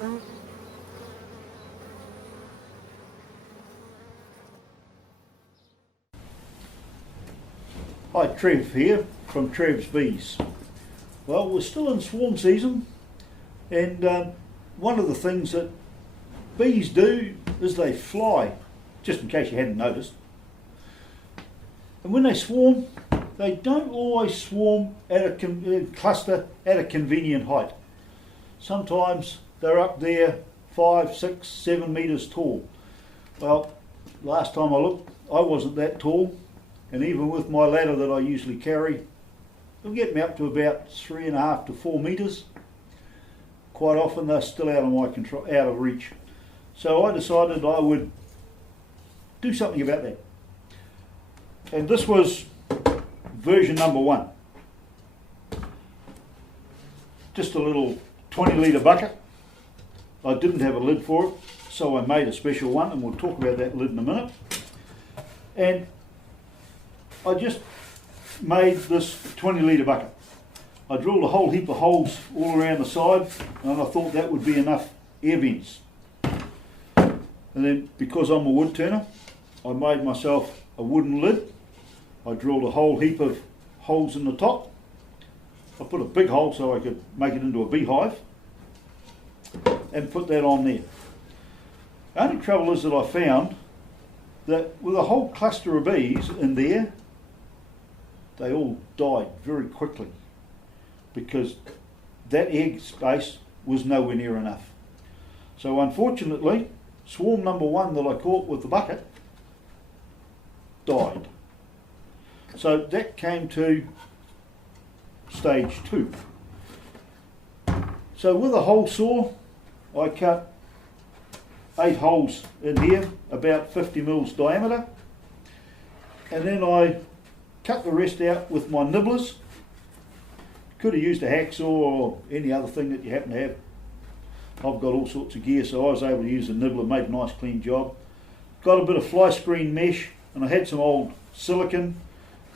Hi, Trev here from Trevs Bees. Well, we're still in swarm season, and one of the things that bees do is they fly, just in case you hadn't noticed. And when they swarm, they don't always swarm at a cluster at a convenient height. Sometimes they're up there 5, 6, 7 metres tall. Well, last time I looked, I wasn't that tall. And even with my ladder that I usually carry, it'll get me up to about 3.5 to 4 metres. Quite often they're still out of my control, out of reach. So I decided I would do something about that. And this was version number 1. Just a little 20-litre bucket. I didn't have a lid for it, so I made a special one, and we'll talk about that lid in a minute. And I just made this 20-litre bucket. I drilled a whole heap of holes all around the side, and I thought that would be enough air vents. And then, because I'm a wood turner, I made myself a wooden lid. I drilled a whole heap of holes in the top. I put a big hole so I could make it into a beehive, and put that on there. The only trouble is that I found that with a whole cluster of bees in there, they all died very quickly because that egg space was nowhere near enough. So unfortunately, swarm number 1 that I caught with the bucket died. So that came to stage 2. So with a hole saw, I cut 8 holes in here, about 50 mils diameter, and then I cut the rest out with my nibblers. Could have used a hacksaw or any other thing that you happen to have. I've got all sorts of gear, so I was able to use a nibbler, made a nice clean job. Got a bit of fly screen mesh, and I had some old silicone,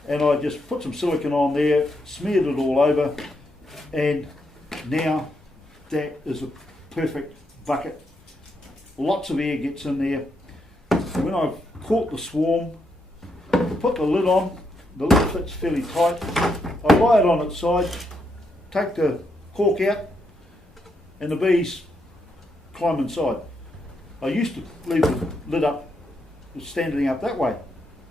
and I just put some silicone on there, smeared it all over, and now that is a perfect bucket. Lots of air gets in there. When I've caught the swarm, put the lid on. The lid fits fairly tight. I lie it on its side, take the cork out, and the bees climb inside. I used to leave the lid up, standing up that way,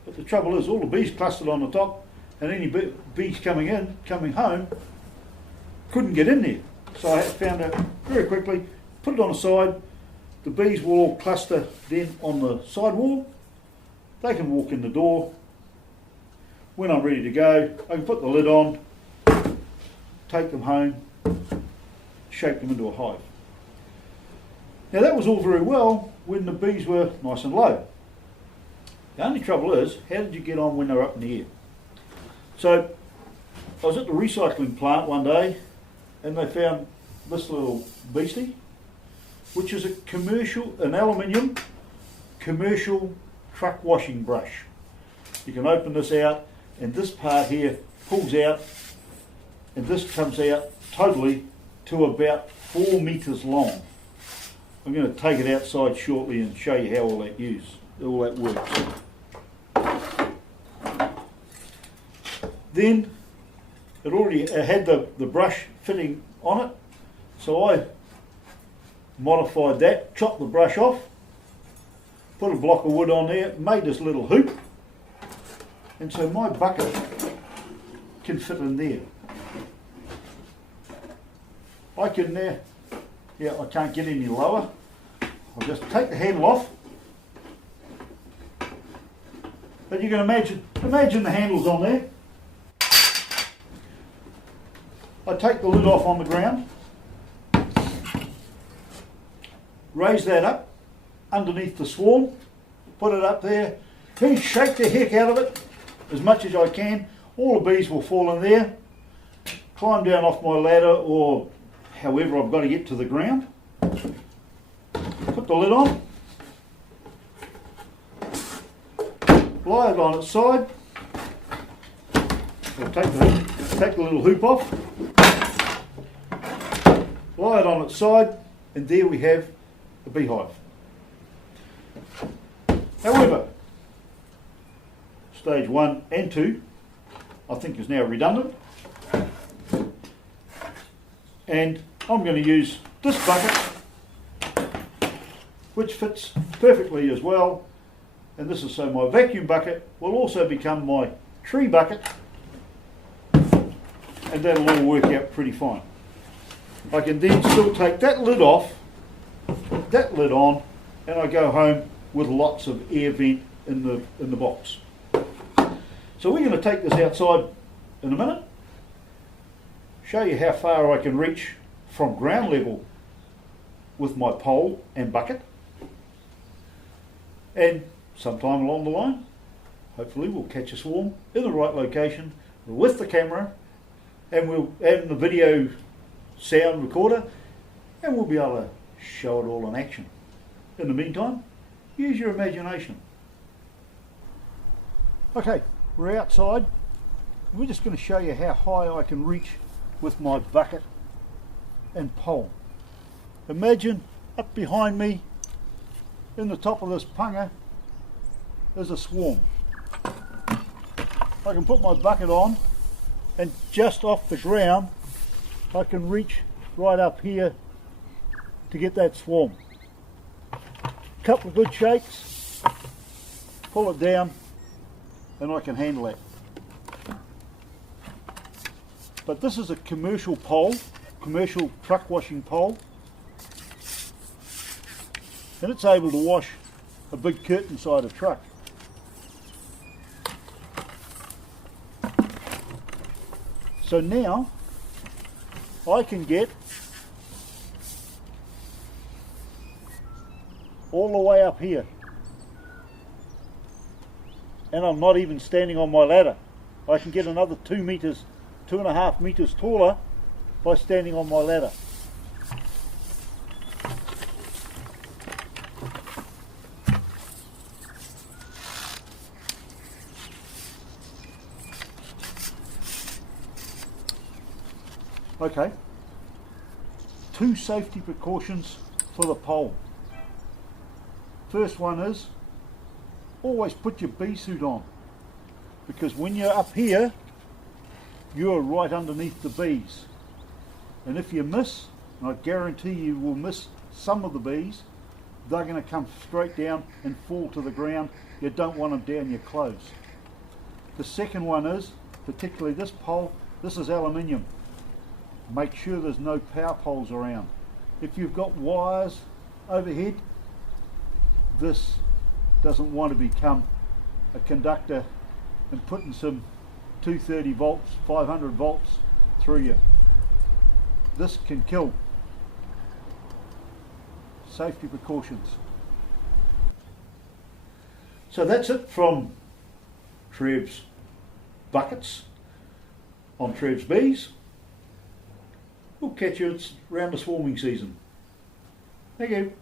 but the trouble is all the bees clustered on the top, and any bees coming home, couldn't get in there. So I found out very quickly, put it on the side. The bees will all cluster then on the side wall. They can walk in the door. When I'm ready to go, I can put the lid on, take them home, shape them into a hive. Now that was all very well when the bees were nice and low. The only trouble is, how did you get on when they're up in the air? So I was at the recycling plant one day, and they found this little beastie, which is an aluminium commercial truck washing brush. You can open this out, and this part here pulls out, and this comes out totally to about 4 metres long. I'm going to take it outside shortly and show you how all that works. Then it had the brush fitting on it, so I modified that, chopped the brush off, put a block of wood on there, made this little hoop, and so my bucket can fit in there. I can now, I can't get any lower. I'll just take the handle off. But you can imagine the handle's on there. I take the lid off on the ground, raise that up underneath the swarm, put it up there, then shake the heck out of it as much as I can. All the bees will fall in there, climb down off my ladder or however I've got to get to the ground, put the lid on, lie it on its side. I'll take the little hoop off, lie it on its side, and there we have a beehive. However, stage 1 and 2 I think is now redundant, and I'm going to use this bucket, which fits perfectly as well, and this is so my vacuum bucket will also become my tree bucket, and that'll all work out pretty fine. I can then still take that lid off, put that lid on, and I go home with lots of air vent in the box. So we're going to take this outside in a minute, show you how far I can reach from ground level with my pole and bucket, and sometime along the line hopefully we'll catch a swarm in the right location with the camera and the video sound recorder, and we'll be able to show it all in action. In the meantime, use your imagination. Okay, we're outside. We're just going to show you how high I can reach with my bucket and pole. Imagine up behind me in the top of this punga is a swarm. I can put my bucket on, and just off the ground I can reach right up here to get that swarm. Couple of good shakes, pull it down, and I can handle that. But this is a commercial pole, commercial truck washing pole, and it's able to wash a big curtain side of truck. So now I can get all the way up here, and I'm not even standing on my ladder. I can get another 2.5 meters taller by standing on my ladder. Okay, 2 safety precautions for the pole. First one is, always put your bee suit on, because when you're up here you're right underneath the bees, and if you miss, and I guarantee you will miss some of the bees, they're going to come straight down and fall to the ground. You don't want them down your clothes. The second one is, particularly this pole, this is aluminium. Make sure there's no power poles around. If you've got wires overhead, this doesn't want to become a conductor and putting some 230 volts, 500 volts through you. This can kill. Safety precautions. So that's it from Trevs Buckets on Trevs Bees. We'll catch you around the swarming season. Thank you.